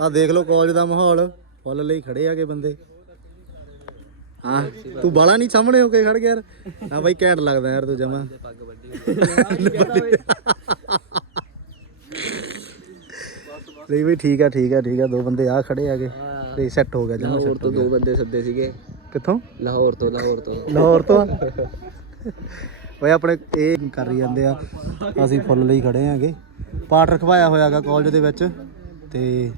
ਆ ਦੇਖ ਲਓ ਕਾਲਜ ਦਾ ਮਾਹੌਲ ਫੁੱਲ ਲਈ ਖੜੇ ਆਗੇ ਬੰਦੇ। ਹਾਂ। ਤੂੰ ਬਾਲਾ ਨਹੀਂ ਸਾਹਮਣੇ ਹੋ ਕੇ ਖੜ ਗਿਆ ਯਾਰ। ਹਾਂ ਬਾਈ ਘੈਂਟ ਲੱਗਦਾ ਯਾਰ ਤੂੰ ਜਮਾ। ਨਹੀਂ ਬਈ ਠੀਕ ਆ ਠੀਕ ਆ ਠੀਕ ਆ। ਦੋ ਬੰਦੇ ਆ ਖੜੇ ਆਗੇ ਤੇ ਸੈੱਟ ਹੋ ਗਿਆ ਜਮਾ ਸੈੱਟ ਤੋਂ ਦੋ ਬੰਦੇ ਸੱਦੇ ਸੀਗੇ। ਕਿੱਥੋਂ? ਲਾਹੌਰ ਤੋਂ ਲਾਹੌਰ ਤੋਂ। ਲਾਹੌਰ ਤੋਂ ਆ? ਓਏ ਆਪਣੇ ਇਹ ਕਰ ਜਾਂਦੇ ਆ। ਅਸੀਂ ਫੁੱਲ ਲਈ ਖੜੇ ਆਂਗੇ। ਪਾਠ ਰਖਵਾਇਆ ਹੋਇਆਗਾ ਕਾਲਜ ਦੇ ਵਿੱਚ। ਤੇ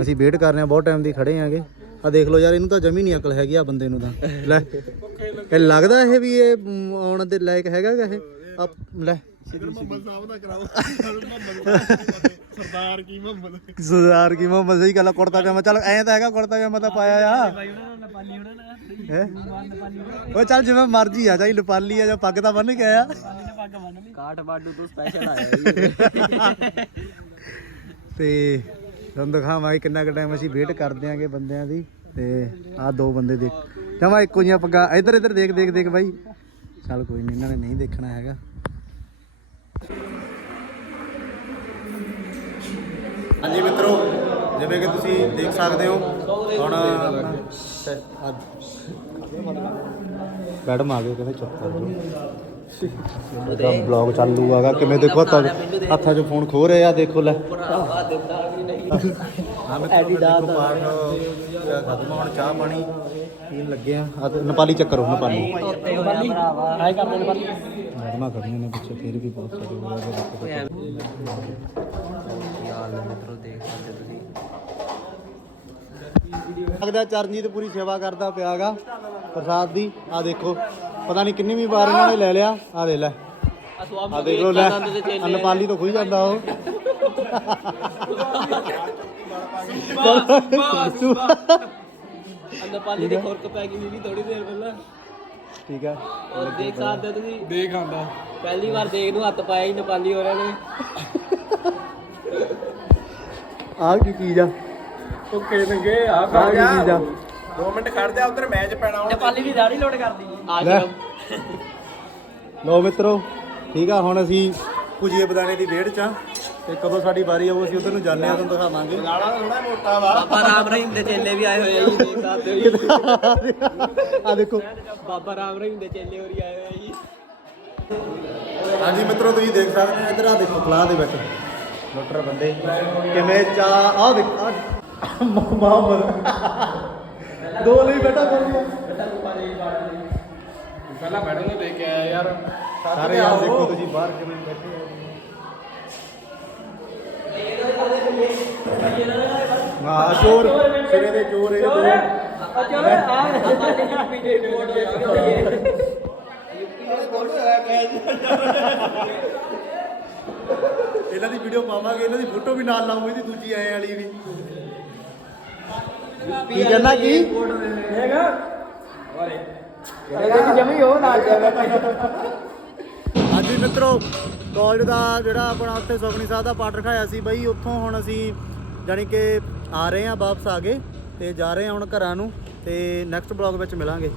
ਅਸੀਂ ਵੇਟ ਕਰ ਰਹੇ ਹਾਂ ਬਹੁਤ ਟਾਈਮ ਦੀ ਖੜੇ ਆਂਗੇ। ਆ ਦੇਖ ਲਓ ਯਾਰ ਇਹਨੂੰ ਤਾਂ ਜਮੀ ਨਹੀਂ ਅਕਲ ਹੈਗੀ ਆ ਬੰਦੇ ਨੂੰ ਤਾਂ। ਲੈ ਇਹ ਲੱਗਦਾ ਇਹ ਵੀ ਇਹ ਮ, ਆਉਣ ਦੇ ਲਾਇਕ ਹੈਗਾ ਗਾ ਇਹ? ਆ ਲੈ। ਸਰਦਾਰ ਕੀ ਮੁਹੰਮਦ ਸਰਦਾਰ ਕੀ ਮੈਂ ਮਜ਼ੇ ਹੀ ਗੱਲ ਆ, ਕੁੜਤਾ ਪਜਾਮਾ। ਚੱਲ ਐਂ ਤਾਂ ਹੈਗਾ ਕੁੜਤਾ ਪਜਾਮਾ ਤਾਂ ਪਾਇਆ ਆ। ਹੈ? ਓਏ ਚੱਲ ਜਿਵੇਂ ਮਰਜ਼ੀ ਆ ਚਾਹੀ ਲਪਾਲੀ ਆ ਜਾਂ ਪੱਗ ਤਾਂ ਬੰਨ ਕੇ ਆਇਆ। ਕਾਠ ਬਾਡੂ ਤੋਂ ਸਪੈਸ਼ਲ ਆਇਆ ਤੇ ਤੁਹਾਨੂੰ ਦਿਖਾਵਾਂਗੇ ਕਿੰਨਾ ਕੁ ਟਾਈਮ ਅਸੀਂ ਵੇਟ ਕਰਦੇ ਆਂਗੇ ਬੰਦਿਆਂ ਦੀ ਤੇ ਆਹ ਦੋ ਬੰਦੇ ਦੇਖ ਜਮਾ ਇੱਕੋ ਜਿਹੀਆਂ ਪੱਗਾਂ। ਇੱਧਰ ਇੱਧਰ ਦੇਖ ਦੇਖ ਦੇਖ ਬਾਈ। ਚੱਲ ਕੋਈ ਨਹੀਂ ਇਹਨਾਂ ਨੇ ਨਹੀਂ ਦੇਖਣਾ ਹੈਗਾ। ਹਾਂਜੀ ਮਿੱਤਰੋ ਜਿਵੇਂ ਕਿ ਤੁਸੀਂ ਦੇਖ ਸਕਦੇ ਹੋ ਹੁਣ ਮੈਡਮ ਆ ਗਏ ਕਹਿੰਦੇ ਚੁੱਪ ਕਰ ਜਾਓ। ਉਹਦਾ ਬਲੌਗ ਚਾਲੂਆਗਾ ਕਿਵੇਂ ਦੇਖੋ ਹੱਥਾਂ 'ਚ ਹੱਥਾਂ 'ਚ ਫੋਨ ਖੋ ਰਹੇ ਆ ਦੇਖੋ ਲੈ। ਭਰਾਵਾ ਦਿੰਦਾ ਵੀ ਨਹੀਂ ਹਾਂ ਮੈਂ ਦੇਖੋ ਪਾਠ ਖਤਮ ਹੁਣ ਚਾਹ ਪਾਣੀ ਪੀਣ ਲੱਗੇ ਆ। ਆਹ ਤੇ ਨੇਪਾਲੀ ਚੱਕਰ ਹੋ ਨੇਪਾਲੀ। ਤੋਤੇ ਹੋ ਗਿਆ ਭਰਾਵਾ ਹਾਈ ਕਰਦੇ ਨੇ ਬਾਲੀ ਮੈਡਮਾਂ ਖੜੀਆਂ ਨੇ ਪਿੱਛੇ ਫਿਰ ਵੀ ਬਹੁਤ ਸਾਰੇ ਲੋਕ ਆ ਯਾਰ ਮਿੱਤਰੋ ਦੇਖ ਸਕਦੇ ਤੁਸੀਂ ਲੱਗਦਾ ਚਰਨਜੀਤ ਪੂਰੀ ਸੇਵਾ ਕਰਦਾ ਪਿਆਗਾ ਪ੍ਰਸਾਦ ਦੀ। ਆ ਦੇਖੋ। ਪਤਾ ਨਹੀਂ ਕਿੰਨੀ ਵੀ ਵਾਰ ਇਹਨਾਂ ਨੇ ਲੈ ਲਿਆ। ਆ ਦੇ ਲੈ। ਆ ਦੇਖ ਲੋ। ਲੈ ਆਹ ਨੇਪਾਲੀ ਤੋਂ ਖੁੱਲ ਜਾਂਦਾ ਉਹ। ਨੇਪਾਲੀ ਦੀ ਖੁਰਕ ਪੈ ਗਈ ਸੀ ਥੋੜੀ ਦੇਰ ਪਹਿਲਾਂ। ਠੀਕ ਹੈ। ਔਰ ਦੇਖ ਸਕਦੇ ਹੋ ਤੁਸੀਂ? ਦੇਖ ਆਂਦਾ। ਪਹਿਲੀ ਵਾਰ ਦੇਖ ਨੂੰ ਹੱਥ ਪਾਇਆ ਹੀ ਨੇਪਾਲੀ ਹੋਰਾਂ ਨੇ। ਆਹ ਕੀ ਚੀਜ਼ ਆ? ਓਕੇ ਨੰਗੇ ਆ ਆਹ ਕੀ ਚੀਜ਼ ਆ? 2 ਮਿੰਟ ਖੜ ਜਾ ਉਧਰ ਮੈਚ ਪੈਣਾ ਹੁਣ। ਨੇਪਾਲੀ ਵੀ ਦਾੜੀ ਲੋਡ ਕਰਦੀ ਲੈ। ਆਸ਼ਰਮ ਲੋ ਮਿੱਤਰੋ ਠੀਕ ਆ ਹੁਣ ਅਸੀਂ ਭੁਜੀਏ ਬਦਾਨੇ ਦੀ ਵੇੜ ਚ ਆ ਤੇ ਕਦੋਂ ਸਾਡੀ ਵਾਰੀ ਆਊ ਅਸੀਂ ਉਧਰ ਨੂੰ ਜਾਂਦੇ ਆ ਤੁਹਾਨੂੰ ਦਿਖਾਵਾਂਗੇ। ਲਾਲਾ ਥੋੜਾ ਮੋਟਾ ਵਾ। ਬਾਬਾ ਰਾਮ ਰਹੀਮ ਦੇ ਚੇਲੇ ਵੀ ਆਏ ਹੋਏ ਆ ਜੀ ਦੇਖ ਸਕਦੇ ਹੋ ਜੀ ਆ ਦੇਖੋ। ਬਾਬਾ ਰਾਮ ਰਹੀਮ ਦੇ ਚੇਲੇ ਹੋਰੀ ਆਏ ਹੋਏ ਆ ਜੀ। ਹਾਂਜੀ ਮਿੱਤਰੋ ਤੁਸੀਂ ਦੇਖ ਸਕਦੇ ਹੋ ਇੱਧਰ ਆ ਦੇਖੋ ਫਲਾਹ ਦੇ ਵਿੱਚ। ਲੁੱਟਰ ਬੰਦੇ। ਕਿਵੇਂ ਚਾ ਆ ਦੇਖ ਆਹ। ਮੁਹੰਮਦ ਦੋ ਲਈ ਬੈਠਾ ਕਰ ਗਿਆ ਪਹਿਲਾਂ ਮੈਡਮ ਨੂੰ ਦੇ ਕੇ ਆਇਆ ਯਾਰ। ਸਾਰੇ ਯਾਰ ਦੇਖੋ ਤੁਸੀਂ ਬਾਹਰ ਕਿਵੇਂ ਬੈਠੇ ਹੋ। ਹਾਂ ਚੋਰ। ਸਿਰੇ ਦੇ ਚੋਰ ਇਹ ਦੋ। ਇਹਨਾਂ ਦੀ ਵੀਡੀਓ ਪਾਵਾਂਗੇ ਇਹਨਾਂ ਦੀ ਫੋਟੋ ਵੀ ਨਾਲ ਲਾਉਂਗੇ ਇਹਦੀ ਦੂਜੀ ਐ ਵਾਲੀ ਵੀ। ਕੀ ਕਹਿੰਦਾ ਕੀ? ਹਾਂਜੀ ਮਿੱਤਰੋ ਕਾਲਜ ਦਾ ਜਿਹੜਾ ਆਪਣਾ ਉੱਥੇ ਸੁਖਨੀ ਸਾਹਿਬ ਦਾ ਪਾਠ ਰਖਾਇਆ ਸੀ ਬਈ ਉੱਥੋਂ ਹੁਣ ਅਸੀਂ ਜਾਣੀ ਕਿ ਆ ਰਹੇ ਹਾਂ ਵਾਪਸ ਆ ਗਏ ਤੇ ਜਾ ਰਹੇ ਹਾਂ ਹੁਣ ਘਰਾਂ ਨੂੰ ਤੇ ਨੈਕਸਟ ਬਲੌਗ ਵਿੱਚ ਮਿਲਾਂਗੇ।